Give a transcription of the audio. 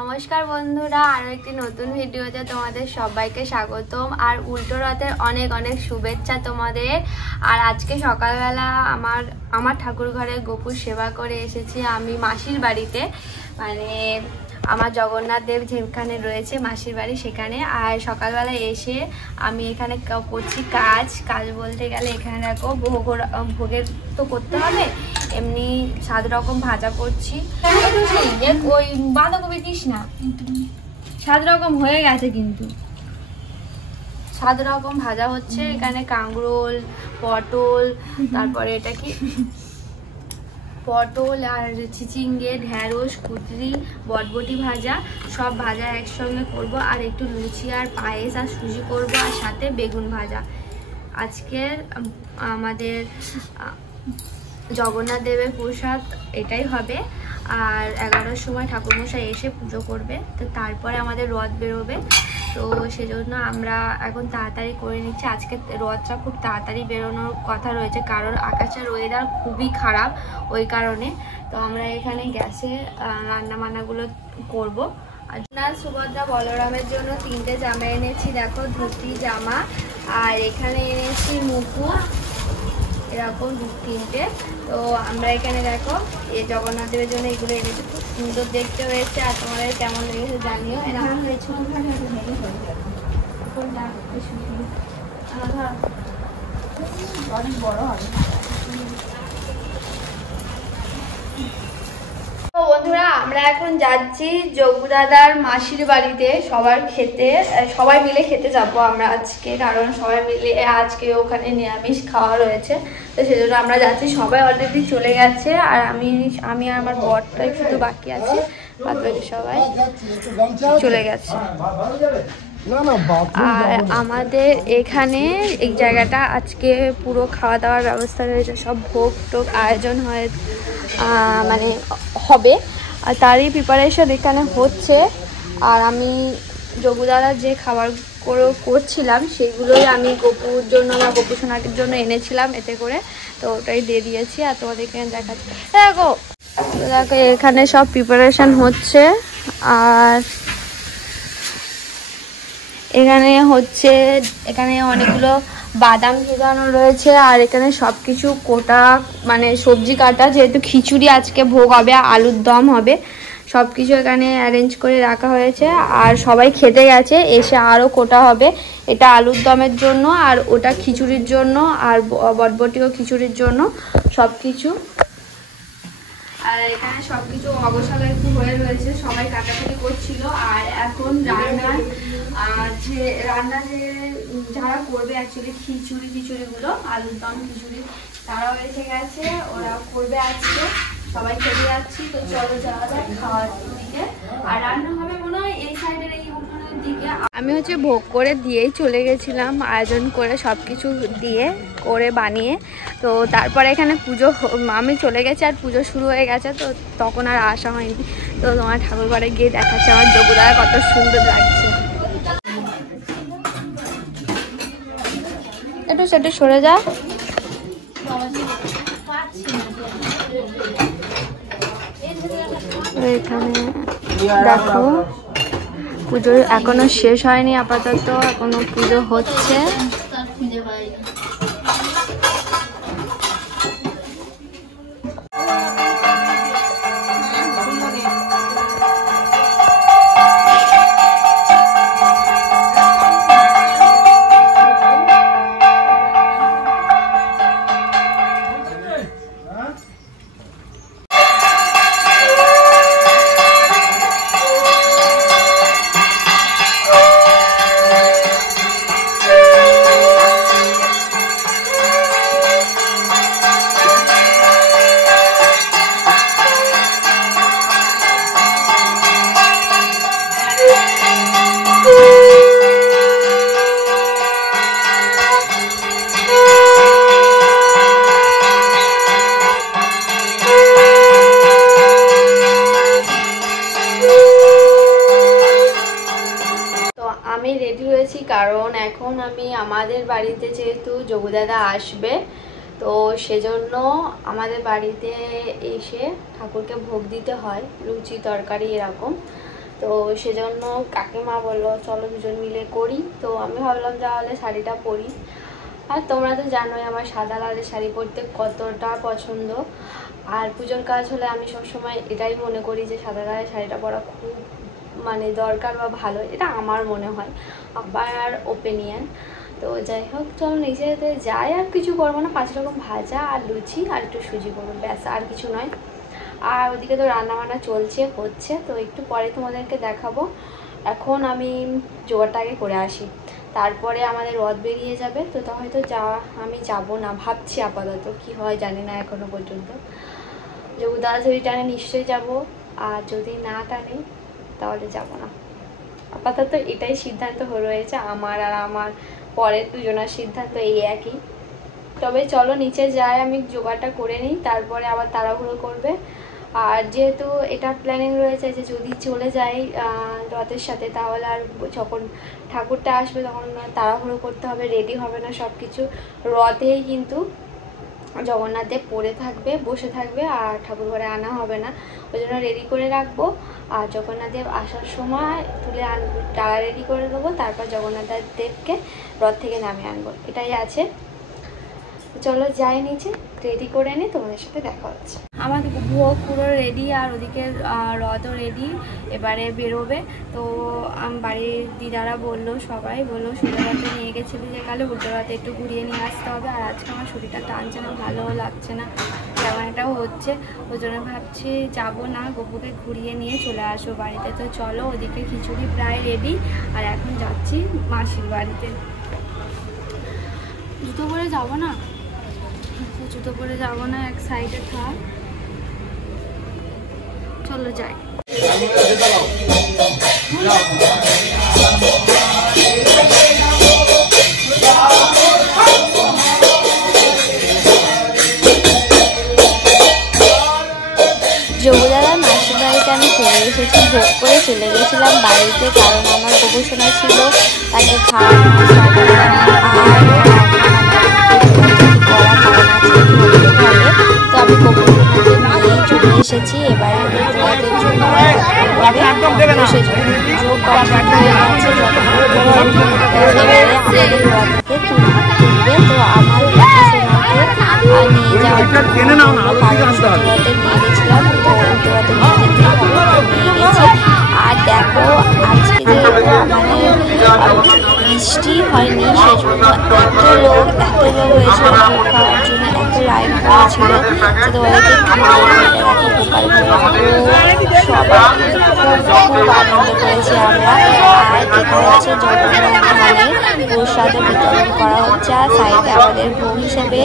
নমস্কার বন্ধুরা, আরো একটি নতুন ভিডিওতে তোমাদের সবাইকে স্বাগতম। আর উল্টো রথের অনেক অনেক শুভেচ্ছা তোমাদের। আর আজকে সকালবেলা আমার ঠাকুর ঘরে গোপুর সেবা করে এসেছি আমি মাসির বাড়িতে, মানে আমার জগন্নাথ দেব যেখানে রয়েছে মাসির বাড়ি সেখানে। আর সকালবেলা এসে আমি এখানে করছি কাজ বলতে গেলে এখানে দেখো ভোগের তো করতে হবে, এমনি 7 রকম ভাজা করছি। ওই বাঁধাকপি দিস না, 7 রকম হয়ে গেছে, কিন্তু 7 রকম ভাজা হচ্ছে এখানে। কাঁকরোল, পটল, তারপরে এটা কি পটল আর চিচিঙ্গে, ঢেঁড়স, কুদরি, বটবটি ভাজা, সব ভাজা একসঙ্গে করব। আর একটু লুচি আর পায়েস আর সুজি করব, আর সাথে বেগুন ভাজা। আজকের আমাদের জগন্নাথ দেবের প্রসাদ এটাই হবে। আর 11টার সময় ঠাকুরমশাই এসে পুজো করবে, তো তারপরে আমাদের রথ বেরোবে। তো সেজন্য আমরা এখন তাড়াতাড়ি করে নিচ্ছি। আজকে রথটা খুব তাড়াতাড়ি বেরোনোর কথা রয়েছে, কারণ আকাশের ওয়েদার খুবই খারাপ, ওই কারণে। তো আমরা এখানে গ্যাসে রান্নাবান্নাগুলো করব। আর সুভদ্রা বলরামের জন্য 3টে জামা এনেছি, দেখো, ধুতি জামা। আর এখানে এনেছি মুকুট, এরকম 2-3টে। তো আমরা এখানে দেখো এই জগন্নাথ দেবের জন্য এগুলো এনেছি, খুব সুন্দর দেখতে হয়েছে। আর তোমাদের কেমন লেগেছে জানিও। অনেক বড় হবে। বন্ধুরা, আমরা এখন যাচ্ছি যোগু দাদার মাসির বাড়িতে সবাই মিলে খেতে যাবো আমরা আজকে, কারণ সবাই মিলে আজকে ওখানে নিরামিষ খাওয়া রয়েছে। তো সেজন্য আমরা যাচ্ছি। সবাই অলরেডি চলে গেছে, আর আমি আর আমার বরটাই শুধু বাকি আছে, বাকি সবাই চলে গেছে। আর আমাদের এখানে এই জায়গাটা আজকে পুরো খাওয়া দাওয়ার ব্যবস্থা রয়েছে, সব ভোগ টোগ আয়োজন মানে হবে, আর তারই প্রিপারেশন এখানে হচ্ছে। আর আমি যোগুদাদা যে খাবার করছিলাম সেগুলোই আমি গোপুর জন্য বা গোপু সোনাকের জন্য এনেছিলাম এতে করে, তো ওটাই দিয়ে দিয়েছি। আর তোমাদের এখানে দেখাচ্ছি, দেখো এখানে সব প্রিপারেশন হচ্ছে। আর এখানে অনেকগুলো বাদাম ভিজানো রয়েছে। আর এখানে সব কিছু কোটা, মানে সবজি কাটা, যেহেতু খিচুড়ি আজকে ভোগ হবে, আলুর দম হবে, সব কিছু এখানে অ্যারেঞ্জ করে রাখা হয়েছে। আর সবাই খেতে গেছে, এসে আরও কোটা হবে। এটা আলুর দমের জন্য, আর ওটা খিচুড়ির জন্য, আর বটবটিও খিচুড়ির জন্য, সব কিছু। আর এখানে সবকিছু অগোছালো একটু হয়ে রয়েছে, সবাই কাটাকাটি করছিল। আর এখন রান্না যে যারা করবে অ্যাকচুয়ালি খিচুড়িগুলো, আলুর দম খিচুড়ি, তারাও এসে গেছে, ওরা করবে আজকে। সবাই খেতে যাচ্ছি, তো চলো যাওয়া যাক খাওয়ার দিকে। আর রান্না হবে মনে হয় এই সাইডের এই উঠোনের দিকে। আমি ভোগ করে দিয়েই চলে গেছিলাম, আয়োজন করে সব কিছু দিয়ে করে বানিয়ে। তো তারপরে এখানে পুজো, আমি চলে গেছি আর পুজো শুরু হয়ে গেছে, তো তখন আর আসা হয়নি। তো তোমার ঠাকুর ঘরে গিয়ে দেখাচ্ছে আমার যোগুদাদা কত সুন্দর লাগছে। একটু সেটা সরে যা। এখানে দেখো পুজো এখনো শেষ হয়নি, আপাতত এখনো পুজো হচ্ছে। কারণ এখন আমি আমাদের বাড়িতে যেহেতু যোগুদাদা আসবে, তো সেজন্য আমাদের বাড়িতে এসে ঠাকুরকে ভোগ দিতে হয়, লুচি তরকারি এরকম। তো সেজন্য কাকিমা বললো চলো দুজন মিলে করি। তো আমি ভাবলাম তাহলে শাড়িটা পরি। আর তোমরা তো জানোই আমার সাদা লালের শাড়ি পরতে কতটা পছন্দ। আর পুজোর কাজ হলে আমি সবসময় এটাই মনে করি যে সাদা লালের শাড়িটা পরা খুব মানে দরকার বা ভালো, এটা আমার মনে হয়, আবার ওপিনিয়ন। তো যাই হোক চলো নিচেতে যাই, আর কিছু করবো না, 5 রকম ভাজা আর লুচি আর একটু সুজি করবো, ব্যাস আর কিছু নয়। আর ওদিকে তো রান্নাবান্না হচ্ছে, তো একটু পরে তোমাদেরকে দেখাবো। এখন আমি জোগাড়টা আগে করে আসি, তারপরে আমাদের রথ বেরিয়ে যাবে। তো হয়তো আমি যাব না ভাবছি, আপাতত কি হয় জানি না এখনো পর্যন্ত। যদি তাড়াতাড়ি টানে নিশ্চয়ই যাব, আর যদি না টানে তাহলে যাব না। আপাতত এটাই সিদ্ধান্ত রয়েছে আমার, আর আমার পরের দুজনের সিদ্ধান্ত এই একই। তবে চলো নিচে যাই, আমি জোগাড়টা করে নিই, তারপরে আবার তাড়াহুড়ো করবে। আর যেহেতু এটা প্ল্যানিং রয়েছে যে যদি চলে যাই রথের সাথে, তাহলে আর যখন ঠাকুরটা আসবে তখন তাড়াহুড়ো করতে হবে, রেডি হবে না সব কিছু। রথেই কিন্তু জগন্নাথ দেব পড়ে থাকবে, বসে থাকবে, আর ঠাকুর ঘরে আনা হবে না, ওই জন্য রেডি করে রাখবো। আর জগন্নাথ দেব আসার সময় তুলে আনবো, ডালা রেডি করে দেবো, তারপর জগন্নাথ দেবকে রথ থেকে নামিয়ে আনবো, এটাই আছে। চলো যাই নিচে, রেডি করে নিই, তোমাদের সাথে দেখা হচ্ছে। আমার ভোগ পুরো রেডি, আর ওদিকে রথও রেডি, এবারে বেরোবে। তো বাড়ির দিদারা সবাই বললো সুন্দরবনে নিয়ে গেছিলি যে কালে, উল্টোরাতে একটু ঘুরিয়ে নিয়ে আসতে হবে। আর আজকে আমার শরীরটা টানছে না, ভালো লাগছে না, কেমন এটাও হচ্ছে, ওই জন্য ভাবছি যাবো না, গপুকে ঘুরিয়ে নিয়ে চলে আসবো বাড়িতে। তো চলো, ওদিকে খিচুড়ি প্রায় রেডি, আর এখন যাচ্ছি মাসির বাড়িতে। জুতো পরে যাবো না, জুতো পরে যাবো না, এক সাইডে থাক, চলো যাই। যোগুদাদার মাসির বাড়িতে আমি চলে এসেছি, ভোগ করে চলে গেছিলাম বাড়িতে, কারণ আমার গবেষণা ছিল, তাকে খাওয়ানো তো আমি গবেষণাতে নিয়ে চলে এসেছি। এবারে রথের জন্য যোগ কমপ্লিট হয়ে গেছে, এবারে আমাদের রথকে তুলবে। তো আমার গবেষণাকে নিয়ে যাওয়ার জন্য রথে নিয়ে গেছিলাম, তো রথে নিয়ে যেতে নিয়ে গেছে। আর দেখো আজকে যেহেতু আমাদের বৃষ্টি হয়নি, সেজন্য এত লোক হয়েছিল ভোগ খাওয়ার জন্য, এত লাইন করেছিল যে তোমাদেরকে সবাই খুব আনন্দ করেছি আমরা। আর দেখা যাচ্ছে জগন্নাথ ধানে প্রসাদও বিতরণ করা হচ্ছে, আর সাইডে আমাদের ভোগ হিসেবে